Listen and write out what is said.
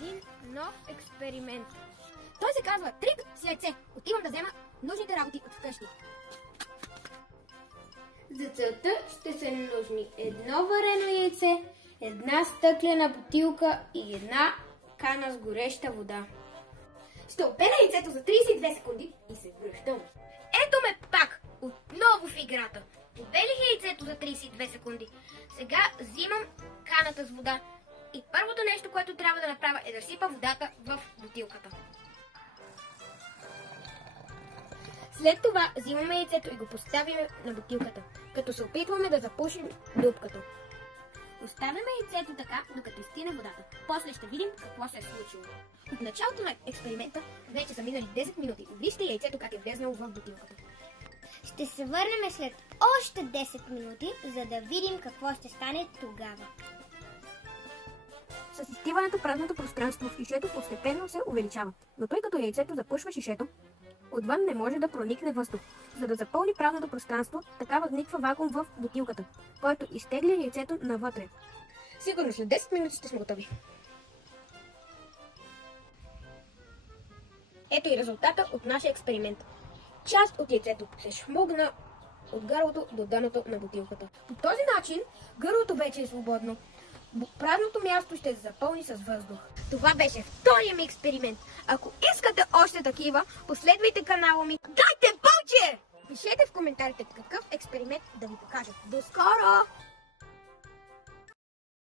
един нов експеримент. Той се казва трик с яйце. Отивам да взема нужните работи от вкъщи. За целта ще са нужни едно варено яйце, една стъклена бутилка и една кана с гореща вода. Ще опера яйцето за 32 секунди и се връщам. Ето ме пак, отново в играта. Обелих яйцето за 32 секунди. Сега взимам каната с вода. И първото нещо, което трябва да направя, е да сипа водата в бутилката. След това взимаме яйцето и го поставяме на бутилката, като се опитваме да запушим дупката. Оставяме яйцето така, докато стине водата. После ще видим какво се е случило. От началото на експеримента вече са минали 10 минути. Вижте яйцето как е влезнало в бутилката. Ще се върнем след още 10 минути, за да видим какво ще стане тогава. С изтиването празното пространство в шишето постепенно се увеличава. Но тъй като яйцето запушва шишето, отвън не може да проникне въздух. За да запълни празното пространство, така възниква вакуум в бутилката, който изтегля яйцето навътре. Сигурно след 10 минути ще сме готови. Ето и резултата от нашия експеримент. Част от яйцето се шмугна от гърлото до дъното на бутилката. По този начин гърлото вече е свободно. Празното място ще се запълни с въздух. Това беше втория ми експеримент. Ако искате още такива, последвайте канала ми. Дайте повече! Пишете в коментарите какъв експеримент да ви покажа. До скоро!